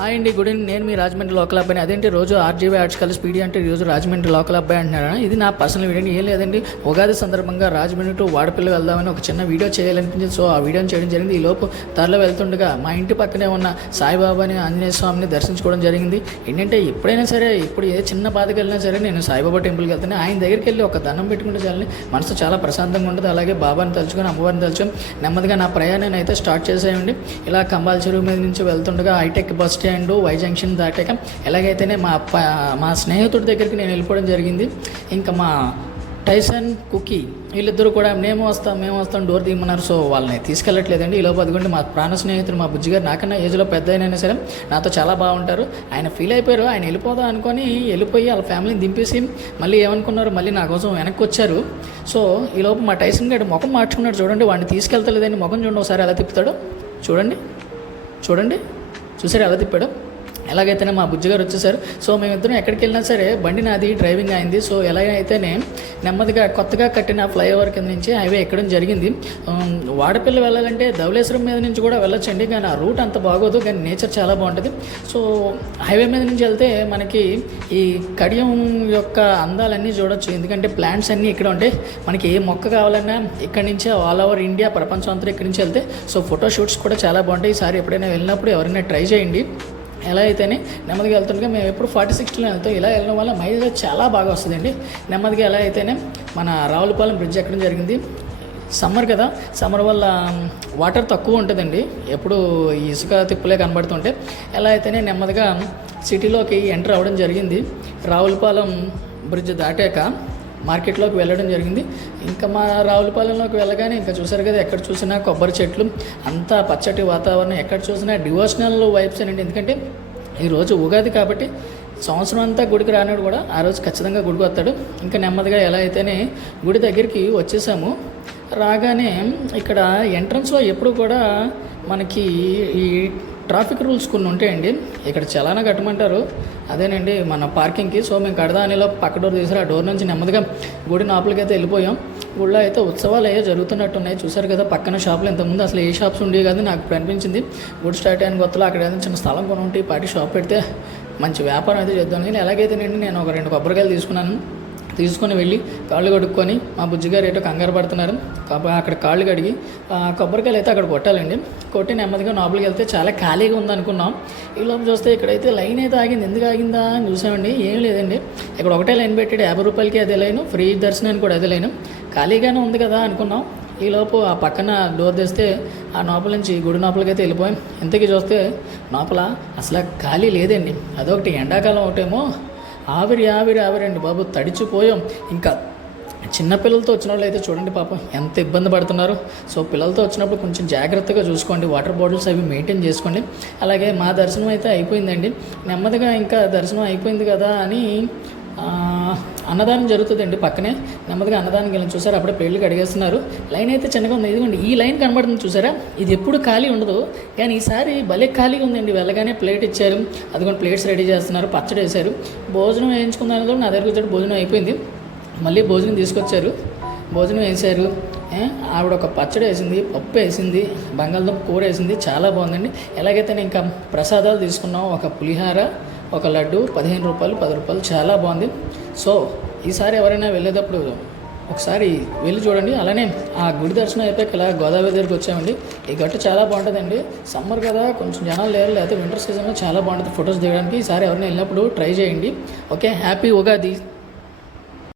Hi అండి, good evening. నేను మీ Rajahmundry local అబ్బాయి. అదేంటి రోజు ఆర్జీవీ ఆర్ట్స్ కాలేజ్ పీడీ అంటే ఈరోజు రాజమండ్రి లోకల్ అబ్బాయి అంటున్నారా? ఇది నా పర్సనల్ వీడియో ఏం లేదండి. ఉగాది సందర్భంగా రాజమండ్రి టు వాడపల్లి వెళ్దామని ఒక చిన్న వీడియో చేయాలనిపించింది. సో ఆ వీడియోని చేయడం జరిగింది. ఈ లోపు త్వరలో వెళ్తుండగా మా ఇంటి పక్కనే ఉన్న సాయిబాబాని ఆంజనేయ స్వామిని దర్శించుకోవడం జరిగింది. ఏంటంటే ఎప్పుడైనా సరే, ఇప్పుడు ఏ చిన్న బాధకి వెళ్ళినా సరే నేను సాయిబాబా టెంపుల్కి వెళ్తాను. ఆయన దగ్గరికి వెళ్ళి ఒక దండం పెట్టుకుంటే చాలని మనసు చాలా ప్రశాంతంగా ఉంటుంది. అలాగే బాబాని తలుచుకొని అమ్మవారిని తలుచుకొని నెమ్మదిగా నా ప్రయాణాన్ని అయితే స్టార్ట్ చేసేయండి. ఇలా కంబాల చెరువు మీద నుంచి వెళ్తుండగా hitech bus stand Y junction దాటాక ఎలాగైతేనే మా స్నేహితుడి దగ్గరికి నేను వెళ్ళిపోవడం జరిగింది. ఇంకా మా టైసన్ కుకీ వీళ్ళిద్దరూ కూడా మేము వస్తాం డోర్ తీయమన్నారు. సో వాళ్ళని తీసుకెళ్ళట్లేదండి. ఈలోపు అదిగోండి మా ప్రాణ స్నేహితుడు మా బుజ్జి గారు, నాకన్నా ఏజ్లో పెద్ద అయినా సరే నాతో చాలా బాగుంటారు. ఆయన ఫీల్ అయిపోయారు. ఆయన వెళ్ళిపోదాం అనుకొని వెళ్ళిపోయి వాళ్ళ ఫ్యామిలీని దింపేసి మళ్ళీ ఏమనుకున్నారు, మళ్ళీ నా కోసం వెనక్కి వచ్చారు. సో ఈలోపు మా టైసన్ గారు ముఖం మార్చుకున్నాడు. చూడండి, వాడిని తీసుకెళ్తలేదని ముఖం చూడండి ఒకసారి ఎలా తిప్పుతాడో. చూడండి చూసారు ఎలా తిప్పాడు. ఎలాగైతేనే మా బుజ్జిగారు వచ్చేసారు. సో మేమిద్దరం ఎక్కడికి వెళ్ళినా సరే బండి నాది డ్రైవింగ్ అయింది. సో ఎలాగైతేనే నెమ్మదిగా కొత్తగా కట్టిన ఫ్లైఓవర్ కింద నుంచి హైవే ఎక్కడం జరిగింది. వాడపల్లి వెళ్ళాలంటే ధవళేశ్వరం మీద నుంచి కూడా వెళ్ళొచ్చండి, కానీ ఆ రూట్ అంత బాగోదు, కానీ నేచర్ చాలా బాగుంటుంది. సో హైవే మీద నుంచి వెళ్తే మనకి ఈ కడియం యొక్క అందాలన్నీ చూడొచ్చు. ఎందుకంటే ప్లాంట్స్ అన్నీ ఇక్కడ ఉంటాయి. మనకి ఏ మొక్క కావాలన్నా ఇక్కడి నుంచే ఆల్ ఓవర్ ఇండియా, ప్రపంచం అంతా ఇక్కడి నుంచి వెళ్తే సో ఫోటో షూట్స్ కూడా చాలా బాగుంటాయి. ఈసారి ఎప్పుడైనా వెళ్ళినప్పుడు ఎవరైనా ట్రై చేయండి. ఎలా అయితేనే నెమ్మదిగా వెళ్తుండగా మేము ఎప్పుడు 40-60లో వెళ్తాం. ఇలా వెళ్ళడం వల్ల మైలేజ్ చాలా బాగా వస్తుందండి. నెమ్మదిగా ఎలా అయితేనే మన రావులపాలెం బ్రిడ్జ్ ఎక్కడం జరిగింది. సమ్మర్ కదా, సమ్మర్ వల్ల వాటర్ తక్కువ ఉంటుందండి, ఎప్పుడు ఇసుక తిప్పులే కనబడుతుంటే. ఎలా అయితేనే నెమ్మదిగా సిటీలోకి ఎంటర్ అవ్వడం జరిగింది. రావులపాలెం బ్రిడ్జ్ దాటాక మార్కెట్లోకి వెళ్ళడం జరిగింది. ఇంకా మా రావులపాలెంలోకి వెళ్ళగానే ఇంకా చూసారు కదా, ఎక్కడ చూసినా కొబ్బరి చెట్లు, అంతా పచ్చటి వాతావరణం, ఎక్కడ చూసినా డివోషనల్ వైబ్స్ అండి. ఎందుకంటే ఈరోజు ఉగాది కాబట్టి సంవత్సరం అంతా గుడికి రానివాడు కూడా ఆ రోజు ఖచ్చితంగా గుడికి వస్తాడు. ఇంకా నెమ్మదిగా ఎలా అయితేనే గుడి దగ్గరికి వచ్చేసాము. రాగానే ఇక్కడ ఎంట్రన్స్లో ఎప్పుడు కూడా మనకి ఈ ట్రాఫిక్ రూల్స్ కొన్ని ఉంటాయండి. ఇక్కడ చలానా కట్టమంటారు, అదేనండి మన పార్కింగ్కి. సో మేము కడదానిలో పక్క డోర్ తీసారు. ఆ డోర్ నుంచి నెమ్మదిగా గుడి లోపలికి అయితే వెళ్ళిపోయాం. గుడిలో అయితే ఉత్సవాలు అయ్యే జరుగుతున్నట్టున్నాయి. చూసారు కదా, పక్కన షాపులు ఇంతకుముందు అసలు ఏ షాప్స్ ఉండేవి కాదు. నాకు ఇప్పుడు అనిపించింది గుడి స్టార్ట్ అయిన కొత్తలో అక్కడ ఏదైనా చిన్న స్థలం కొని ఉంటే పార్టీ షాప్ పెడితే మంచి వ్యాపారం అయితే చేద్దాం. కానీ ఎలాగైతే నేను ఒక 2 కొబ్బరికాయలు తీసుకొని వెళ్ళి కాళ్ళు కడుక్కొని మా బుజ్జిగారు ఏటో కంగారు పడుతున్నారు. అక్కడ కాళ్ళు కడిగి కొబ్బరికాయలు అయితే అక్కడ కొట్టాలండి. కొట్టి నెమ్మదిగా లోపలికి వెళ్తే చాలా ఖాళీగా ఉందనుకున్నాం. ఈ లోపల చూస్తే ఇక్కడైతే లైన్ అయితే ఆగింది. ఎందుకు ఆగిందా అని చూసామండి, ఏం లేదండి. ఇక్కడ ఒకటే లైన్ పెట్టాడు, 50 రూపాయలకి అదే లైను, ఫ్రీ దర్శనానికి కూడా అదే లైను. ఖాళీగానే ఉంది కదా అనుకున్నాం. ఈలోపు ఆ పక్కన డోర్ తెస్తే ఆ లోపల నుంచి గుడి లోపలికి అయితే వెళ్ళిపోయాం. ఇంతకీ చూస్తే లోపల అసలు ఖాళీ లేదండి. అదొకటి ఎండాకాలం ఒకటేమో ఆవిరి అండి బాబు, తడిచిపోయాం. ఇంకా చిన్నపిల్లలతో వచ్చిన వాళ్ళు అయితే చూడండి పాపం ఎంత ఇబ్బంది పడుతున్నారు. సో పిల్లలతో వచ్చినప్పుడు కొంచెం జాగ్రత్తగా చూసుకోండి, వాటర్ బాటిల్స్ అవి మెయింటైన్ చేసుకోండి. అలాగే మా దర్శనం అయితే అయిపోయిందండి. నెమ్మదిగా ఇంకా దర్శనం అయిపోయింది కదా అని అన్నదానం జరుగుతుందండి పక్కనే. నెమ్మదిగా అన్నదానం వెళ్ళి చూసారు, అప్పుడే పెళ్ళికి అడిగేస్తున్నారు. లైన్ అయితే చిన్నగా ఉంది. ఇదిగోండి ఈ లైన్ కనబడుతుంది చూసారా, ఇది ఎప్పుడు ఖాళీ ఉండదు, కానీ ఈసారి భలే ఖాళీగా ఉందండి. వెళ్ళగానే ప్లేట్ ఇచ్చారు, అదిగోండి ప్లేట్స్ రెడీ చేస్తున్నారు, పచ్చడి వేశారు. భోజనం వేయించుకున్నాను, నా దగ్గర వచ్చాడు, భోజనం అయిపోయింది. మళ్ళీ భోజనం తీసుకొచ్చారు, భోజనం వేశారు. ఆవిడ ఒక పచ్చడి వేసింది, పప్పు వేసింది, బంగాళదుంప కూర వేసింది, చాలా బాగుందండి. ఎలాగైతే ఇంకా ప్రసాదాలు తీసుకున్నాం, ఒక పులిహార, ఒక లడ్డు, 15 రూపాయలు, 10 రూపాయలు, చాలా బాగుంది. సో ఈసారి ఎవరైనా వెళ్ళేటప్పుడు ఒకసారి వెళ్ళి చూడండి. అలానే ఆ గుడి దర్శనం అయిపోయాక ఇలా గోదావరి దగ్గరికి వచ్చామండి. ఈ గట్టు చాలా బాగుంటుందండి. సమ్మర్ కదా, కొంచెం జనాలు లేరు, లేకపోతే వింటర్ సీజన్లో చాలా బాగుంటుంది ఫొటోస్ దిగడానికి. ఈసారి ఎవరైనా వెళ్ళినప్పుడు ట్రై చేయండి. Okay, happy Ugadi.